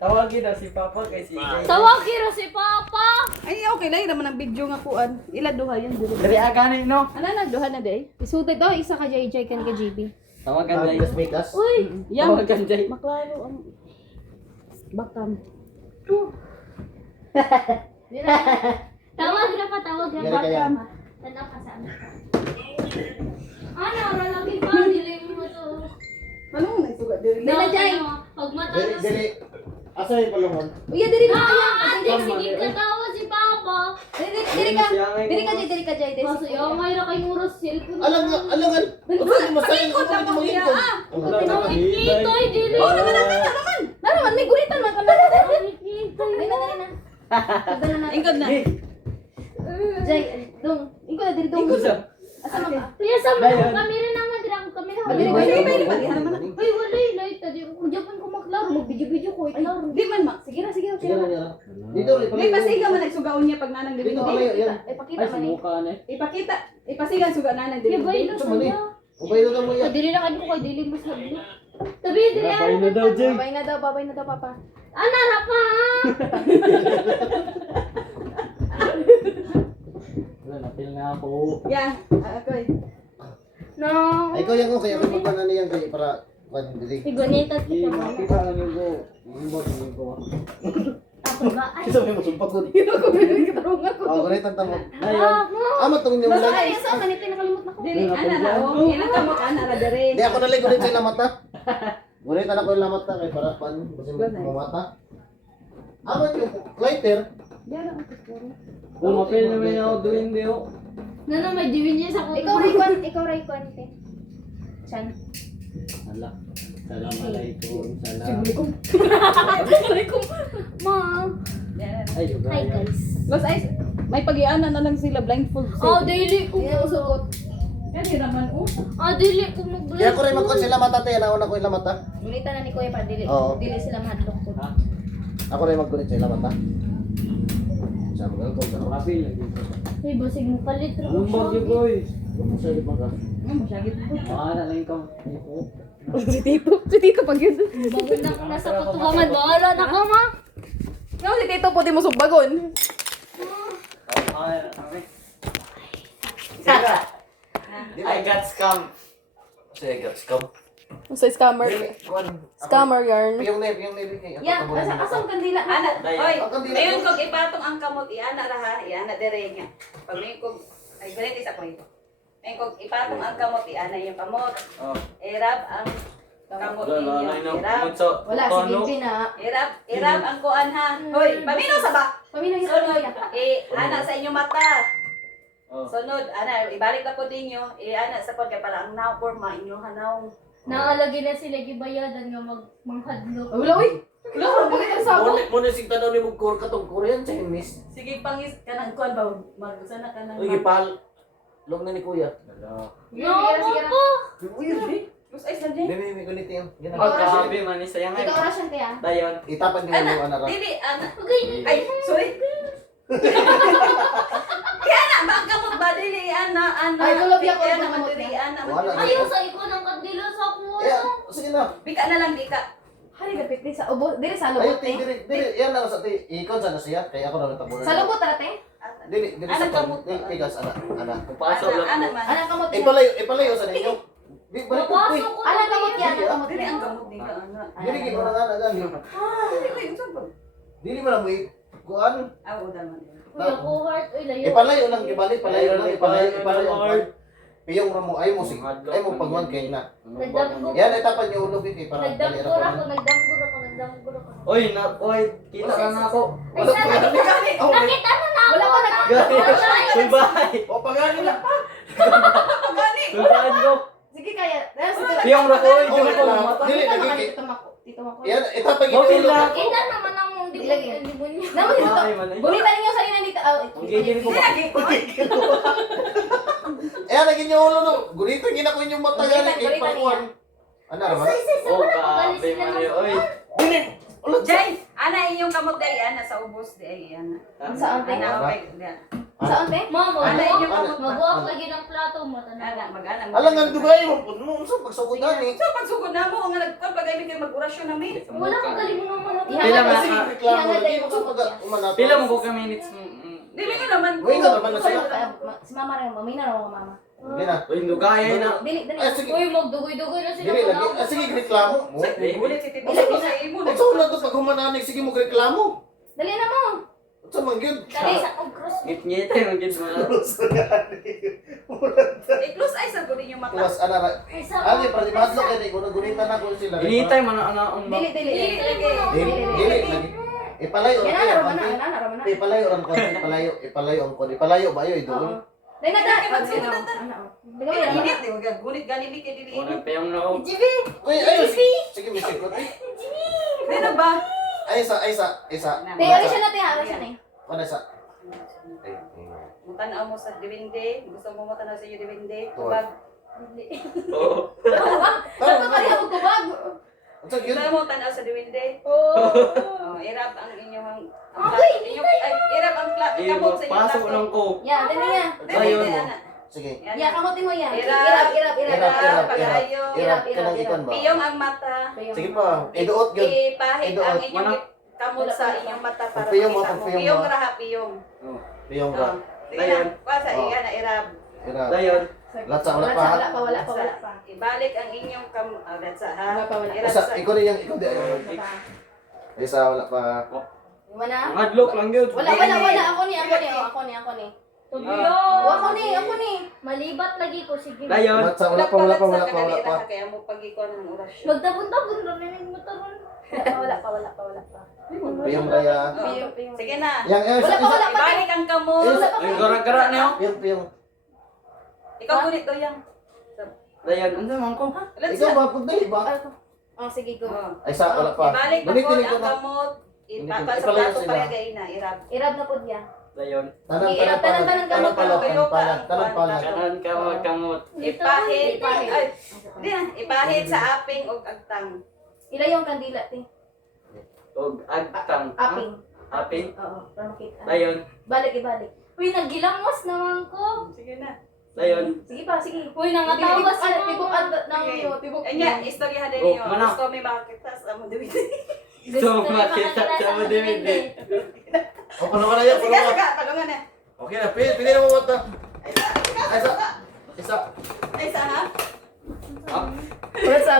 Tawagin na si Papa kay si Jay. Tawagin ra si Papa. Ay, okay lang. Naman ang video nga kuan. Ila duha yan. Dari aganin no. Ano na, duha na day? Isuday daw isa ka JJ kan ka GB. Tawagan Jay. Uy, Yan. Tawagan Jay. Maklaro ang bakam. tawag ra pa, tawag ra pa. Bakam. Tanaw ka sa amin. Ano, ralagin pa dili mo to. Ano mo nagsugat diri? Dala Jay. Pag mata na si. Dili. Asa yung palungon? Uya diri na. Ah, sige ka tawa si Papa. Diri ka. Diri ka Jay. Kaso yung mayroon kay uros cellphone. Alangan. Ano yung masayin? Ikot na mo niya. Kitoy dili. Oh, naman. Naman may gulitan man kami. Kitoy. Dali na. Ingkod na. Jay, dong. Ingkod na diri dong. Asa man ka? Kaya sa mga kamera naman dira ako kamera. Dili ba? Uy, wala light tadi. Kung Japan ko maklaro, mag-video ko iklaro. Di man ma. Sige na. Sige na niya. Dito rin. May pasiga man nagsugaon niya pag nanang diri. Dito pala yan. Ipakita Ay, man ni. sumuka na eh. Ipakita. Ipasigan suga nanang diri. Kaya ba ilo Ito mali. sa Ubay na mo yan. dili na kadto ko dili mas hadlo. Tabi dili Babay na daw Jay. Babay na daw papa. Ana ra pa. Wala napil na ako. Yan. Ako. No. Ay, ikaw yan ko. Kaya ako magpana niyan kayo para dili. Igonita Jay, kita ba? makita lang yung go. Yung go. Ako ba? Ay. Isa may masumpak ko. Dito ko katarungan ko. Oh, ganit ang tamot. Ayun. Amat tong niyo Basta lang. ay sa Manito nakalimot na ko. dili ana na oh. Ina ka mo ana ra dere. Di ako nalig gunit sa mata. Gunit na ko yung mata kay para pan kasi mamata. Amat yung lighter. Diyan ang kuskuro. Kung mapil naman ako doon di oh. Nano may diwin niya sa ko. Ikaw ray kon te. Chan. Hala. Assalamualaikum. Salam. Assalamualaikum. Ma. Ay, juga. Hi guys. Basta ay may pagianan na lang sila blindfold. Oh, daily ko. sugot. Yan naman oh. Ah, dili ko mag-blend. Di ako rin magkon sila mata te, nauna ko yung mata. Ngunita na ni Kuya pa dili. Oo. Dili sila mahadlok ko. Ha? Ako rin magkunit sila mata. Sa mga ko sa Mapil lagi. Ay, basig mo palit ra. Anong bagyo boy? Sa di pa ka. Masyagit ko. Maana lang ikaw. Si Tito pag yun. Bago na ako nasa kutubangan. Bahala na ka, ma. No, si Tito puti mo subbagon. I got scam. Sige, got scam. Sa scammer. Scammer yarn. Yung neb kay. Yan, asang kandila. Ana, Dayan. oy. Ang kandila. Ngayon kog ipatong ang kamot, iana ra ha, iana dire nga. Pag may kog ay ganito isa ko ito. Ngayon kog ipatong ang kamot, iana yung kamot. Oh. Irap ang kamot ninyo. Irap. Wala, si Bibi na. Irap ang kuan ha. Hoy, paminaw sa ba? Paminaw yung Sunod, ana sa inyong mata. Oh. Sunod, ana, ibalik ako ninyo. Ana sa pag kay para ang naporma inyo hanaw. Naalagi na sila gibayadan nga manghadlok. Wala uy. Wala ko dili sa Mo na sing tanaw ni mo katong Korean Chinese. Sige pangis kanang kuan ba? Magusa na kanang. Uy, gipal. Long na ni kuya. Hala. No, papa. Mas ay sa din. Dili mi kunit yan. Yan ang Pagkabi man ni sayang ay. Ikaw oras yan kaya. Dayon. itapan niyo yung ana ra. Dili ana. Okay. Ay, sorry. Kaya na, magkamot ba? Dili, ana. Ay, tulog yan ko Kaya yung naman kamot dili, niya. ana. Wala. Ayaw sa iko ng kandila sa kuha. Yeah, sige na. Bika na lang, bika. Hari ka, pikli sa ubo. Dili sa Ayo lubot, ti dili yan lang sa ti ikon sa siya kay ako na tabunan. Sa lubot, ate? Dili Ana sa kamot. pigas ana. Pasok Ana, ana lang. man. Anong kamot yan? Ipalayo sa ninyo. Di balik ko. Napasok ko. Anong kamot yan? Dili, Anong kamot? Dili, ang kamot, di ka, ana. Dili gid mo na ana gani. Dili ko yung saan pa? Dili mo na mo kuan. Ah, o, daman. Uy, ako heart. Uy, layo. Ipalayo lang gibalik, palayo. Piyong mo ay mo ay mo pagwan kay na. Nagdamgo. Yan itapan niyo ulo kay para Nagdamgo ako. Oy, kita na ako. Wala ko yan. Nakita na na ako. Wala pa Gani. Sulbay. O pagani na. Gani! Sulbahan ko. Sige, kaya. Piyong ra ko oy, Oh, jud ko wala. mata. Dili nagiki. Tito Mako. Yan itapan niyo Okay ulo. lang. Kita naman ang dibon niya. Naman dito. Ay, man. Bunita ninyo sa inyo dito. Ang gigil ko ba? Eh naging niyo ulo no. Gurito gina ko inyong mata yan kay Guritan pangkuan. Ana ra ba? Oh, kabe man eh, oy. Dili. Ulo Jay, ana inyong kamot day, ana sa ubos day, ana. Saan Ana, Ana. okay. Saan te? Mama, Ana, inyo magbuwak lagi ng plato mo. Ana, mag-ana. Alang nga dugay mo pud mo unsa pagsukodan ni. So, pagsugod na mo, nga nagkuhan, pag ay kayo mag-orasyon namin. Wala kang galing mo naman. Pila man Sige, ka? reklamo lagi unsa pag umanat. Pila mo ko ka minutes mo? Dili ka naman ko. Uy, nga naman na sila. Si mama rin, mamina na mga mama. Hindi na. Uy, lugay na. Dili, dili. Ah, sige. Uy, magdugoy-dugoy na sila. Dili lagi. Ah, sige reklamo mo. Ulit si Tito ko sa imo. Unsa man to pag humananig sige mo reklamo. Dali na mo. Unsa man gyud? Dali sa cross. Ngit-ngit mo gid mo. Close eyes ang kunin yung mata. Plus ana ra. Ay, sa Ali para di madlo kay ni kuno gunitan na ko sila. Initay man ana on. Dili, dili. Dili lagi. Ipalayo Yan na, raman na, yan na, raman na. Ipalayo ran ko ipalayo ang ko. Ipalayo ba yo idol. Dali na, dali. Magsugot na. Dali mo yan. Init, gunit gani mi kay dili. Una pa yung no. Uy, ayo. Sige, mi sikot. Di na ba? Ay sa. Te, ari siya na, te, ari siya na eh. Ano sa? Mutanaw mo sa diwinde. Gusto mo mutanaw sa iyo diwinde. Tuwag. Tubag. Oo. Dapat ka rin ako kubag. Unsa gyud? Gusto mo tanaw sa diwinde. Oh. Irap ang inyong Okay, irap ang kamot sa inyong Pasok plato. nang ko. Yan, dali niya. Ayun. Sige. Ya, kamutin mo yan. Irap, Irap. palayo. Irap kanang ikon ba? Piyong ang mata. Sige pa. Iduot gyud. Ipahit Iduot. ang inyong kamot sa inyong mata para Piyong mo, makita mo. piyong Piyong mo. raha, piyong. Piyong ra. Sige Ayun. na. Kwasa, Oh. iyan na irap. Irap. Dayon. Latsa wala Wala pa. pa, wala pa. Ibalik ang inyong gatsa ha. Wala pa, wala. Irap Isa sa ikaw di ikaw di. Isa wala pa. Ima na? Ngadlok lang yun. Wala. Ako ni. Ako ni. Malibat lagi ko, sige. Dayon. Latsa wala pa. Kaya mo pag-ikuan ng orasyon. Magtabon-tabon, narinig mo tabon. Wala pa. Piyong raya. Piyong. Sige na. Yang Wala pa. Ibalik ang kamot. Ay gara-gara niyo. Piyong. Ikaw gunit to yang. Dayon, ano man ko? Let's Ikaw go. ba pag dali ba? Sige, go. Ay sa wala pa. Ibalik Gunit ang ko na. kamot. Ipapal sa Ipalayo plato sila. para gaina. Irap. Irab na po niya. Dayon. Tanan pala. Kanan ka magkamot. Ipahit. Ipahit. Ay, di na. Ipahit sa aping o agtang. Ila yung kandila, te. Og agtang. Aping. Aping. Oo, para makita. Dayon. Ibalik. Uy, nagilamos naman ko. Sige na. Dayon. Sige pa. Uy, nangatawas na. Tibok tibok. Ay nga, istorya din Oh, niyo. mana? Gusto may makakita sa mo diwid. Gusto mo makita sa mo din. O pala wala yan. Sige, sige, talungan na. Okay na, pili na mo mata. Ay sa. Isa. Ay, sa ha? Ulit sa.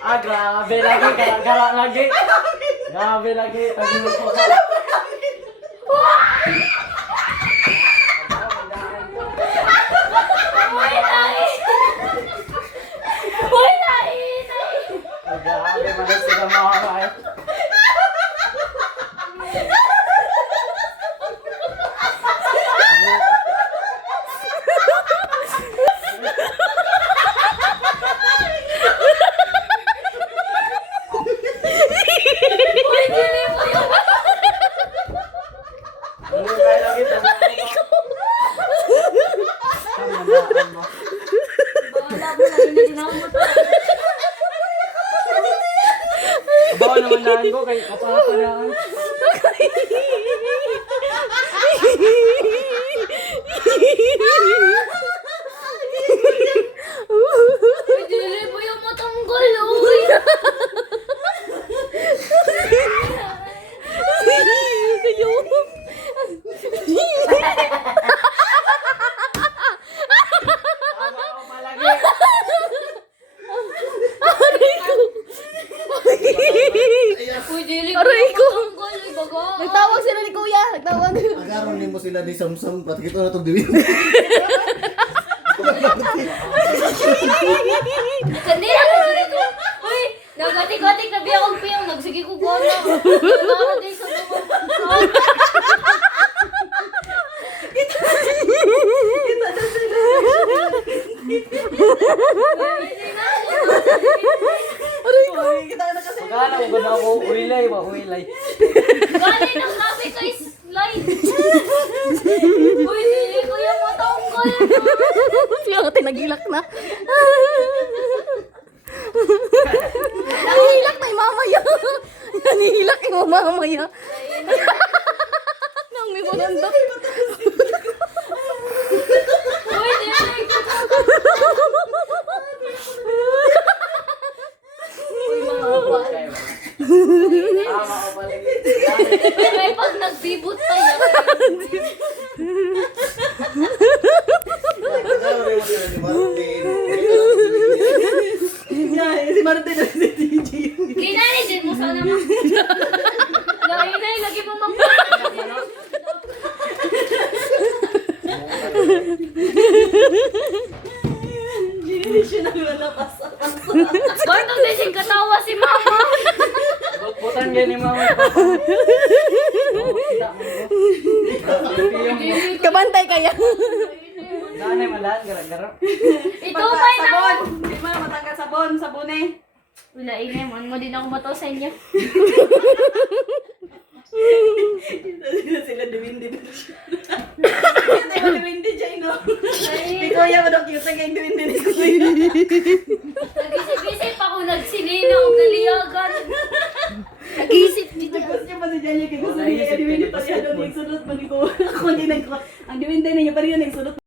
Ah, grabe lagi. Gara lagi. Grabe lagi. Tagulog ko ka. Uy, nai! Grabe malas sila mga kaya. Uy, gini mo yung... Ano kaya lagi? Tandaan mo. Wala mo na, hindi na ako to. Bawa naman daan ko kay kapapalaan. Uy, dili mo yung matanggal, uy! Tama ko palagi. Uy, dili mo yung matanggal, uy, baga. Nagtawag sila ni Kuya. Nagtawag. Agaron nimo sila ni Samsung pati kito na tong diwi. Kanina na dili ko. Uy, nagati-gati na biya kong piyong. Nagsige ko gana. Nara din sa mga. Magkala mo ganda ako. Huilay ba? Huilay. Galay ng kape kay slide. Uy, dili ko yung matanggal. Siya tinagilak na. Nanihilak na yung mama ya. Nanihilak yung mama ya. Maganda. Uy, direk. Uy, mga kapal. Tama ko pala. Uy, may pag nagbibot pa yan. Si Martin na si DJ. Kinanigin mo sana mo. Inay, lagi mo mag- Hindi siya naglalapas. Barto din katawa si mama. Putan yan ni mama. Kita mo ko. Kabantay kaya. Saan ay malaan? Gara-gara. Ito may na. Sabon. Hindi mo na matanggal sabon. Sabon eh. Wala, ingay mo. Ano mo din ako mataw sa inyo. Sila duwindi na siya. Hindi mo duwindi siya, no? Di kuya mo daw cute ang duwindi ni kuya. Nag-isip-isip ako nagsinina o naliyagan. Nag-isip dito. Tapos niya pa si Janya kaya gusto niya duwindi pa siya daw nagsulot. Ako hindi nagko. Ang duwindi niya pa rin nagsulot.